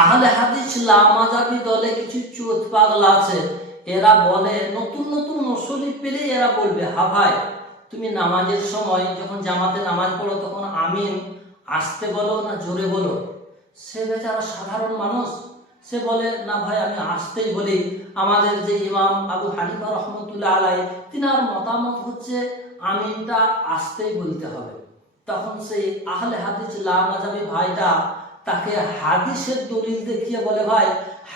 আহলে হাদিস লামাযাবি দলে কিছু চোদ পাগলা আছে। এরা বলে নতুন নতুন মুসল্লি পেলে এরা বলবে, হ্যাঁ ভাই তুমি নামাজের সময় যখন জামাতে নামাজ পড়ো তখন আমিন আস্তে বলো না জোরে বলো। সে বেচারা সাধারণ মানুষ, সে বলে না ভাই আমি আস্তেই বলি। আমাদের যে ইমাম আবু হানিফা রহমতুল্লাহ আলাই, তিনার মতামত হচ্ছে আমিনটা আস্তেই বলতে হবে। তখন সেই আহলে হাদিস লামাযাবি ভাইটা তাকে হাদিসের দলিল দেখিয়ে বলে, ভাই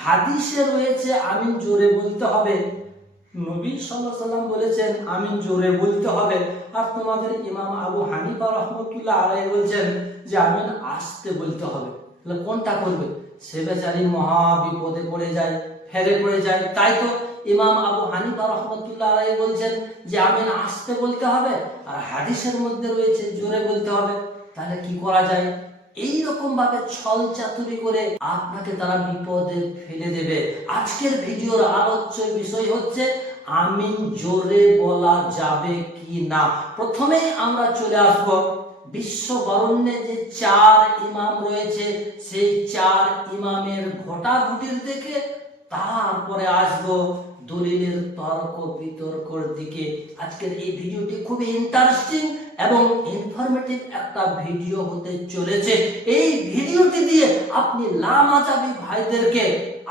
হাদিসে রয়েছে আমিন জোরে বলতে হবে, নবী সাল্লাল্লাহু আলাইহি সাল্লাম বলেছেন আমিন জোরে বলতে হবে, আর তোমাদের ইমাম আবু হানিফা রহমতুল্লাহ আলাইহি বলছেন যে আমিন আস্তে বলতে হবে। তাহলে কোনটা করবে? সে বেচারি মহা বিপদে পড়ে যায়, ফেরে পড়ে যায়। তাই তো ইমাম আবু হানিফা রহমতুল্লাহ আলাইহি বলছেন যে আমিন আস্তে বলতে হবে, আর হাদিসের মধ্যে রয়েছে জোরে বলতে হবে। তাহলে কি করা যায়? এই রকম ভাবে ছল চাতুরি করে আপনাকে তারা বিপদে ফেলে দেবে। আজকের ভিডিওর আলোচ্য বিষয় হচ্ছে আমিন জোরে বলা যাবে কি না। প্রথমেই আমরা চলে আসব বিশ্ব বরেণ্যে যে চার ইমাম রয়েছে সেই চার ইমামের ঘটাঘটির দিকে, তারপরে আসবো দলিলের তর্ক বিতর্কর দিকে। আজকের এই ভিডিওটি খুবই ইন্টারেস্টিং এবং ইনফরমেটিভ একটা ভিডিও হতে চলেছে। এই ভিডিওটি দিয়ে আপনি লামাযাবি ভাইদেরকে,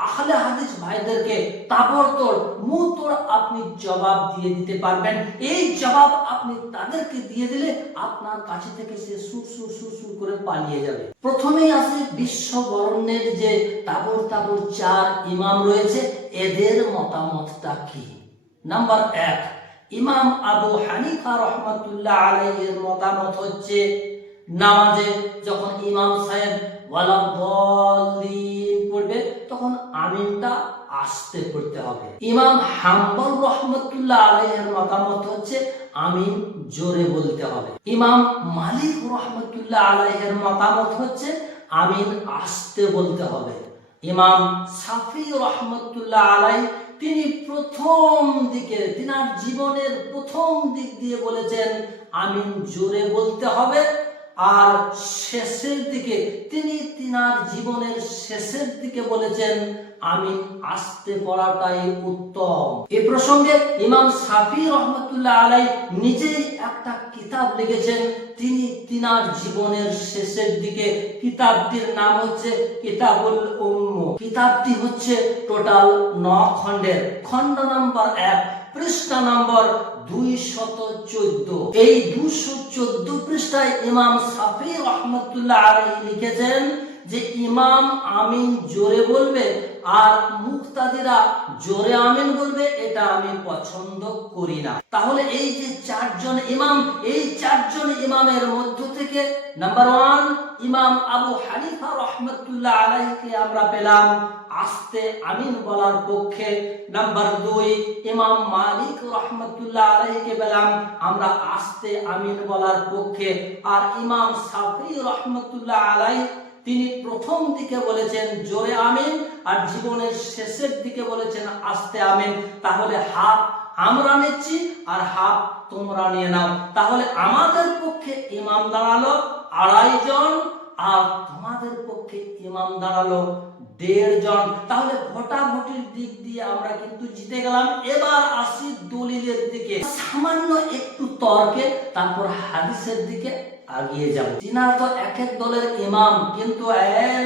আহলে হাদিস ভাইদেরকে তাবড়তোড় মুহতোড় আপনি জবাব দিয়ে দিতে পারবেন। এই জবাব আপনি তাদেরকে দিয়ে দিলে আপনার কাছে থেকে সে সুর সুর সুর সুর করে পালিয়ে যাবে। প্রথমেই আসে বিশ্ব বরেণ্যের যে তাবড় তাবড় চার ইমাম রয়েছে, এদের মতামতটা কি। নাম্বার 1, ইমাম আবু হানিফা রহমাতুল্লাহ আলাইহির মতামত হচ্ছে নামাজে যখন ইমাম সাহেব ওয়ালাদ-দাল্লিন পড়বে তখন আমিনটা আস্তে পড়তে হবে। ইমাম হাম্বল রহমাতুল্লাহ আলাইহির মতামত হচ্ছে আমিন জোরে বলতে হবে। ইমাম মালিক রহমাতুল্লাহ আলাইহির মতামত হচ্ছে আমিন আস্তে বলতে হবে। ইমাম শাফি রহমাতুল্লাহ আলাইহি তিনি প্রথম দিকে, তিনার জীবনের প্রথম দিক দিয়ে বলেছেন আমিন জোরে বলতে হবে, আর শেষের দিকে তিনি তিনার জীবনের শেষের দিকে বলেছেন আমিন আস্তে পড়াটাই উত্তম। এ প্রসঙ্গে ইমাম শাফি রহমাতুল্লাহ আলাইহি নিজেই একটা কিতাব লিখেছেন, তিনি তিনার জীবনের শেষের দিকে। কিতাবটির নাম হচ্ছে কিতাবুল উম্ম। কিতাবটি হচ্ছে টোটাল 9 খণ্ডের। খণ্ড নম্বর 1, পৃষ্ঠা নম্বর 214। এই 214 পৃষ্ঠায় ইমাম শাফি রহমাতুল্লাহ আলাইহি লিখেছেন যে ইমাম আমিন জোরে বলবে আর মুক্তাদিরা জোরে আমিন বলবে, এটা আমি পছন্দ করি না। তাহলে এই যে চারজন ইমাম, এই চারজন ইমামের মধ্য থেকে নাম্বার 1 ইমাম আবু হানিফা রহমাতুল্লাহ আলাইহিকে আমরা পেলাম আস্তে আমিন বলার পক্ষে। নাম্বার 2 ইমাম মালিক রহমাতুল্লাহ আলাইহিকে পেলাম আমরা আস্তে আমিন বলার পক্ষে। আর ইমাম শাফি রহমাতুল্লাহ আলাইহি তিনি প্রথম দিকে বলেছেন জোরে আমিন আর জীবনের শেষের দিকে বলেছেন আস্তে আমিন। তাহলে হাফ আমরা নিচ্ছি আর হাফ তোমরা নিয়ে নাও। তাহলে আমাদের পক্ষে ইমাম দাঁড়ালো 2.5 জন আর তোমাদের পক্ষে ইমাম দাঁড়ালো 1.5 জন। তাহলে ভোটাভুটির দিক দিয়ে আমরা কিন্তু জিতে গেলাম। এবার আসি দলিলের দিকে, সামান্য একটু তর্কে, তারপর হাদিসের দিকে আগিয়ে যাব। তিনারা তো এক এক দলের ইমাম, কিন্তু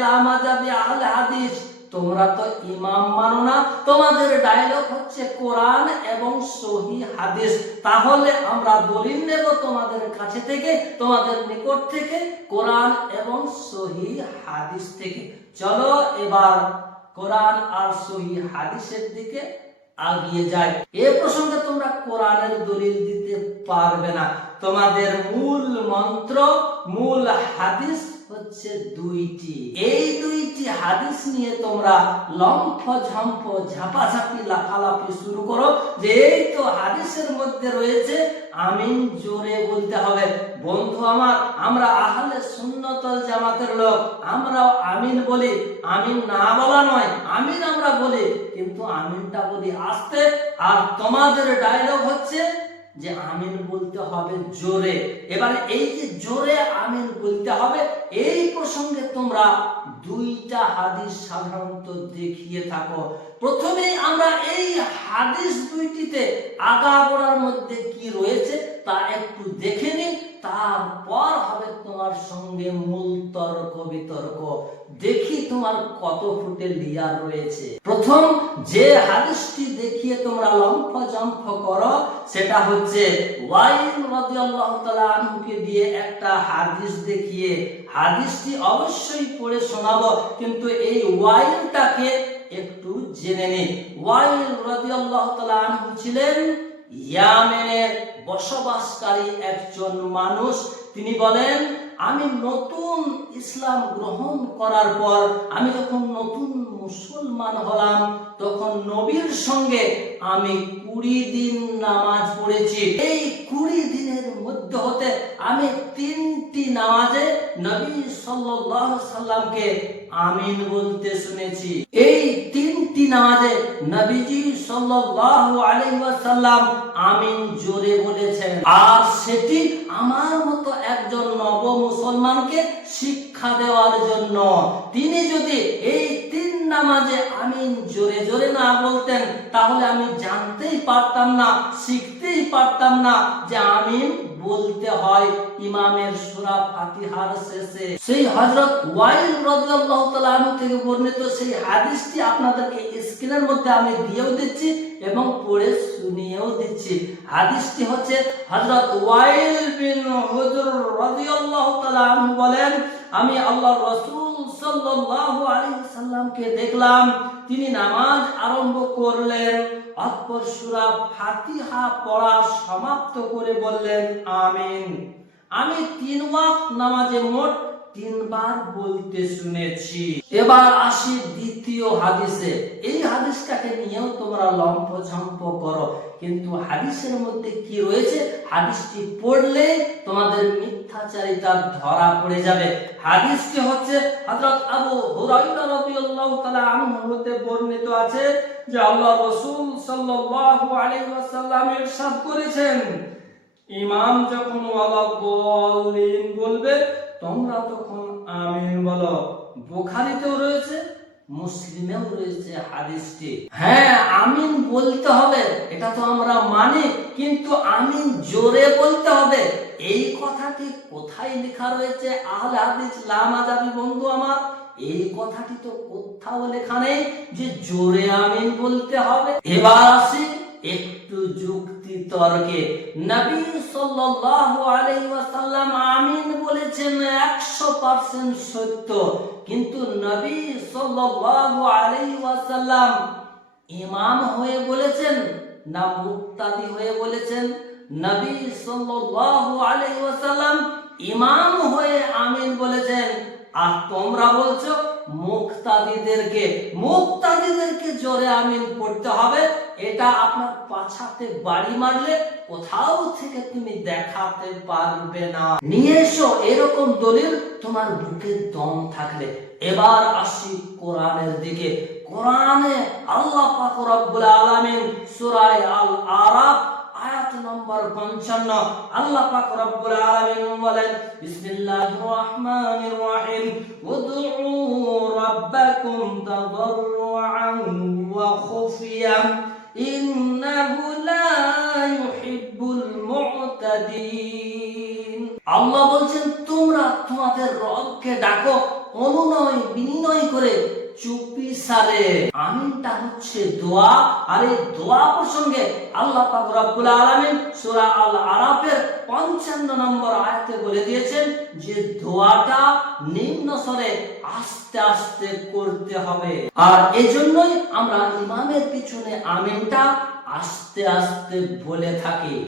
লামাযাবি আহলে হাদিস তোমরা তো ইমাম মানো না, তোমাদের ডায়লগ হচ্ছে কোরআন এবং সহিহ হাদিস। তাহলে আমরা দলিল নেব তোমাদের কাছে থেকে, তোমাদের নিকট থেকে, কোরআন এবং সহিহ হাদিস থেকে। চলো এবার কোরআন আর সহিহ হাদিসের দিকে আগিয়ে যায়। এই প্রসঙ্গে তোমরা কোরআনের দলিল দিতে পারবে না, তোমাদের মূল মন্ত্র, মূল হাদিস হচ্ছে 2টি। এই 2টি হাদিস নিয়ে তোমরা লম্ফ ঝম্প ঝাপাঝাপি লাফালাফি শুরু করো যে এই তো হাদিসের মধ্যে রয়েছে আমিন জোরে বলতে হবে। বন্ধু আমার, আমরা আহলে সুন্নাত ওয়াল জামাতের লোক, আমরাও আমিন বলি। আমিন না বলা নয়, আমিন আমরা বলি, কিন্তু আমিনটা বলি আস্তে। আর তোমাদের ডায়লগ হচ্ছে যে আমিন বলতে হবে জোরে। এবারে এই যে জোরে আমিন বলতে হবে, এই প্রসঙ্গে তোমরা দুইটা হাদিস সাধারণত দেখিয়ে থাকো। প্রথমে আমরা এই হাদিস দুইটিতে আগাগোড়ার মধ্যে কি রয়েছে তা একটু দেখে নিই, তারপর হবে তোমার সঙ্গে মূল তর্ক বিতর্ক। দেখি তোমার কত ফুটে লিয়ার রয়েছে। প্রথম যে হাদিসটি দেখিয়ে তোমরা লম্ফজম্ফ করো সেটা হচ্ছে ওয়াইল রাদিয়াল্লাহু তাআলা আনহুকে দিয়ে একটা হাদিস দেখিয়ে, হাদিসটি অবশ্যই পড়ে শোনাবো, কিন্তু এই ওয়াইলটাকে একটু জেনে নিন। ওয়াইল রাদিয়াল্লাহু তাআলা আনহু ছিলেন ইয়ামেনের বসবাসকারী একজন মানুষ। তিনি বলেন, আমি নতুন ইসলাম গ্রহণ করার পর, আমি যখন নতুন মুসলমান হলাম, তখন নবীর সঙ্গে আমি 20 দিন নামাজ পড়েছি। এই 20 দিনের মধ্যে হতে আমি 3টি নামাজে নবী সাল্লাল্লাহু আলাইহি সাল্লামকে আমিন বলতে শুনেছি। এই 3টি নামাজে নবীজি সাল্লাল্লাহু আলাইহি ওয়াসাল্লাম আমিন জোরে বলেছেন, আর সেটি আমার মতো একজন নব মুসলমানকে শিক্ষা দেওয়ার জন্য। তিনি যদি এই 3 নামাজে আমিন জোরে জোরে না বলতেন, তাহলে আমি জানতেই পারতাম না, শিখতেই পারতাম না যে আমিন বলতে হয় ইমামের সূরা ফাতিহার শেষে। সেই হযরত ওয়াইল রাদিয়াল্লাহু তাআলা আনহু থেকে বর্ণিত সেই হাদিসটি আপনাদেরকে স্ক্রিনের মধ্যে আমি দিয়েও দিচ্ছি এবং পড়ে শুনিয়েও দিচ্ছি। হাদিসটি হচ্ছে হযরত ওয়াইল বিন হুজর রাদিয়াল্লাহু তাআলা আনহু বলেন, আমি আল্লাহর রাসূল সাল্লাল্লাহু আলাইহি সাল্লামকে দেখলাম, তিনি নামাজ আরম্ভ করলেন, অতঃপর সূরা ফাতিহা পড়া সমাপ্ত করে বললেন আমিন। আমি 3 ওয়াক্ত নামাজে মোট 3 বার বলতে শুনেছি। এবার আসি দ্বিতীয় হাদিসে। এই হাদিসটাকে নিয়েও তোমরা লম্ফঝম্প করো, কিন্তু হাদিসের মধ্যে কি রয়েছে হাদিসটি পড়লে তোমাদের মিথ্যাচারিতা ধরা পড়ে যাবে। হাদিসটি হচ্ছে হযরত আবু হুরায়রা রাদিয়াল্লাহু তাআলা আনহু হতে বর্ণিত আছে যে আল্লাহর রাসূল সাল্লাল্লাহু আলাইহি ওয়াসাল্লাম ইরশাদ করেছেন, ইমাম যখন ওয়ালাদ-দাল্লিন বলবে তোমরা তখন আমিন বলো। বুখারীতেও রয়েছে, মুসলিমেও রয়েছে হাদিসটি। হ্যাঁ, আমিন বলতে হবে, এটা তো আমরা মানি, কিন্তু আমিন জোরে বলতে হবে। এই কথাটি কোথায় লেখা রয়েছে আহলে হাদিস লামাযাবি বন্ধু আমার? এই কথাটি তো কোথাও লেখা নেই যে জোরে আমিন বলতে হবে। এবার আসি একটু যুক্তি তর্কে। নবী সাল্লাল্লাহু আলাইহি ওয়াসাল্লাম আমিন বলেছেন 100% সত্য, কিন্তু নবী সাল্লাল্লাহু আলাইহি ওয়াসাল্লাম ইমাম হয়ে বলেছেন না মুক্তাদি হয়ে বলেছেন? নবী সাল্লাল্লাহু আলাইহি ওয়াসাল্লাম ইমাম হয়ে আমিন বলেছেন, আর তোমরা বলছো মুক্তাদিদেরকে জোরে আমিন পড়তে হবে। এটা আপনার পাছাতে বাড়ি মারলে কোথাও থেকে তুমি দেখাতে পারবে না। নিয়ে এসো এরকম দলিল তোমার বুকে দম থাকলে। এবার আসি কোরআনের দিকে। কোরআনে আল্লাহ পাক রব্বুল আলামিন সূরা আল আরাফ আয়াত নম্বর 55 আল্লাহ পাক রব্বুল আলামিন বলেন, বিসমিল্লাহির রহমানির রহিম, উদউ রাব্বাকুম তাদাররুআন ওয়া খুফিয়া ইন্নাহু লা ইউহিব্বুল মু'তাদিন। আল্লাহ বলছেন তোমরা তোমাদের রবকে ডাকো অনুনয় বিনয় করে চুপি সারে। আমিনটা হচ্ছে দোয়া, আর এই দোয়া প্রসঙ্গে আল্লাহ পাক রব্বুল আলামিন সূরা আল আরাফের 55 নম্বর আয়াতে বলে দিয়েছেন যে দোয়াটা নিম্ন স্বরে আস্তে আস্তে করতে হবে। আর এজন্যই আমরা ইমামের পিছনে আমিনটা আস্তে আস্তে বলে থাকি।